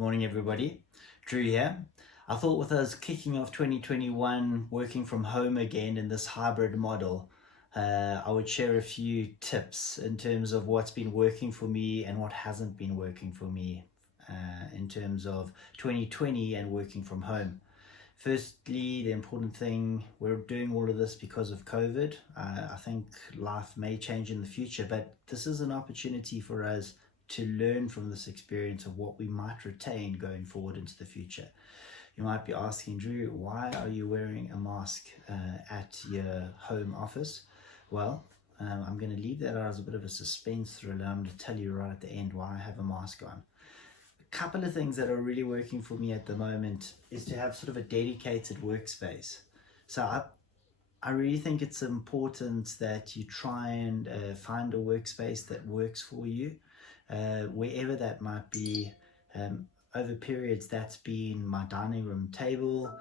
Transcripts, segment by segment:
Morning everybody, Drew here. I thought with us kicking off 2021 working from home again in this hybrid model, I would share a few tips in terms of what's been working for me and what hasn't been working for me in terms of 2020 and working from home. Firstly, the important thing, we're doing all of this because of COVID. I think life may change in the future, but this is an opportunity for us to learn from this experience of what we might retain going forward into the future. You might be asking, Drew, why are you wearing a mask at your home office? Well, I'm going to leave that out as a bit of a suspense thriller. I'm going to tell you right at the end why I have a mask on. A couple of things that are really working for me at the moment is to have sort of a dedicated workspace. So I really think it's important that you try and find a workspace that works for you. Wherever that might be. Over periods that's been my dining room table.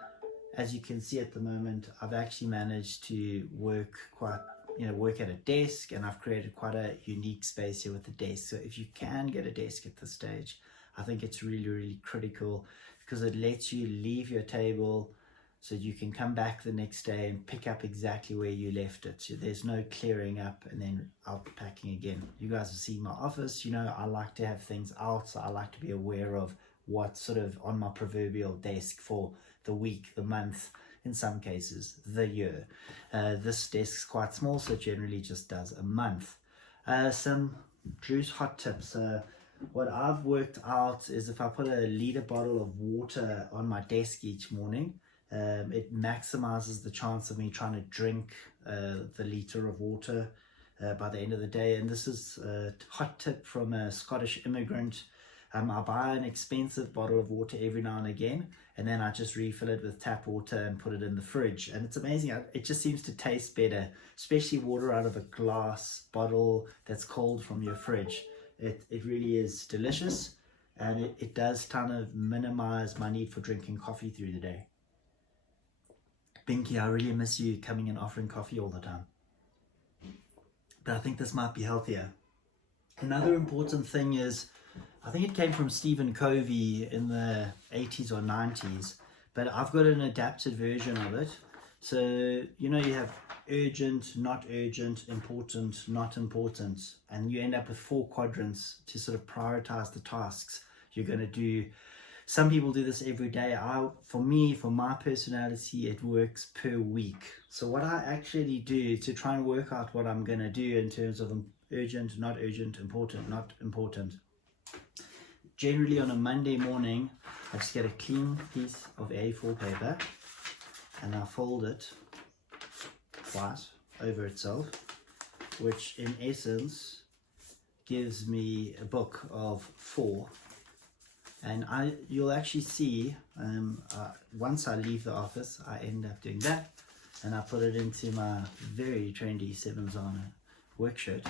As you can see at the moment, I've actually managed to work at a desk, and I've created quite a unique space here with the desk. So if you can get a desk at this stage, I think it's really critical, because it lets you leave your table so you can come back the next day and pick up exactly where you left it. So there's no clearing up and then out packing again. You guys have seen my office, I like to have things out, so I like to be aware of what's sort of on my proverbial desk for the week, the month, in some cases, the year. This desk's quite small, so it generally just does a month. Some Drew's hot tips. What I've worked out is if I put a liter bottle of water on my desk each morning, it maximizes the chance of me trying to drink the liter of water by the end of the day. And this is a hot tip from a Scottish immigrant. I buy an expensive bottle of water every now and again, and then I just refill it with tap water and put it in the fridge. And it's amazing, it just seems to taste better, especially water out of a glass bottle that's cold from your fridge. It really is delicious, and it does kind of minimize my need for drinking coffee through the day. Binky, I really miss you coming and offering coffee all the time. But I think this might be healthier. Another important thing is, I think it came from Stephen Covey in the 80s or 90s, but I've got an adapted version of it. So, you have urgent, not urgent, important, not important, and you end up with 4 quadrants to sort of prioritize the tasks you're going to do. Some people do this every day. For my personality, it works per week. So what I actually do to try and work out what I'm going to do in terms of urgent, not urgent, important, not important. Generally on a Monday morning, I just get a clean piece of A4 paper and I fold it twice over itself, which in essence gives me a book of 4. And you'll actually see, once I leave the office, I end up doing that, and I put it into my very trendy Sebenzana work shirt.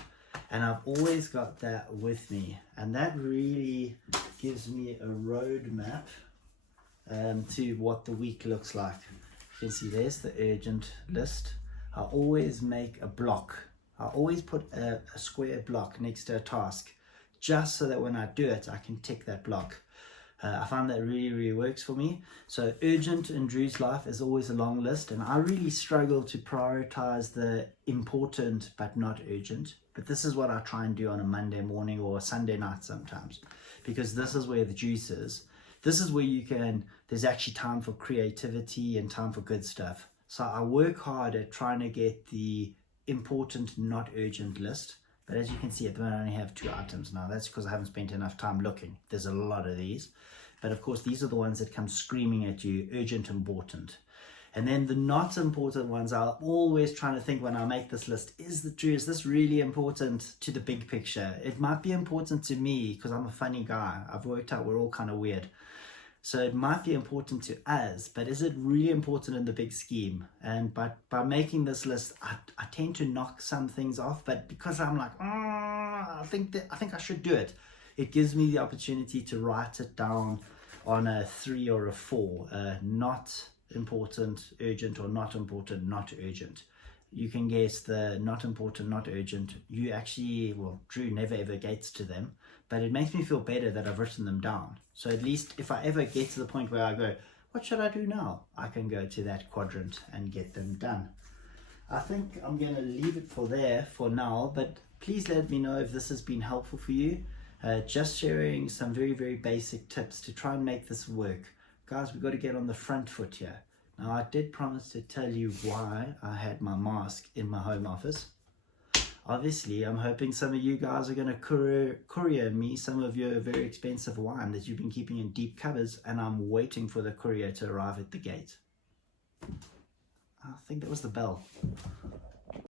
And I've always got that with me, and that really gives me a roadmap to what the week looks like. You can see there's the urgent list. I always make a block. I always put a square block next to a task, just so that when I do it, I can tick that block. I find that really works for me. So urgent in Drew's life is always a long list, and I really struggle to prioritize the important but not urgent. But this is what I try and do on a Monday morning or a Sunday night sometimes, because this is where the juice is. This is where there's actually time for creativity and time for good stuff. So I work hard at trying to get the important, not urgent list. But as you can see, at the moment I only have 2 items now. That's because I haven't spent enough time looking. There's a lot of these. But of course, these are the ones that come screaming at you, urgent, important. And then the not important ones, I'm always trying to think when I make this list, is this really important to the big picture? It might be important to me because I'm a funny guy. I've worked out we're all kind of weird. So it might be important to us, but is it really important in the big scheme? And by making this list, I tend to knock some things off, but because I'm like, I think I should do it, it gives me the opportunity to write it down on a 3 or a 4, not important, urgent, or not important, not urgent. You can guess the not important, not urgent. You actually, Drew never ever gets to them, but it makes me feel better that I've written them down. So at least if I ever get to the point where I go, what should I do now? I can go to that quadrant and get them done. I think I'm going to leave it for there for now, but please let me know if this has been helpful for you. Just sharing some very, very basic tips to try and make this work. Guys, we've got to get on the front foot here. Now, I did promise to tell you why I had my mask in my home office. Obviously, I'm hoping some of you guys are going to courier me some of your very expensive wine that you've been keeping in deep cupboards, and I'm waiting for the courier to arrive at the gate. I think that was the bell.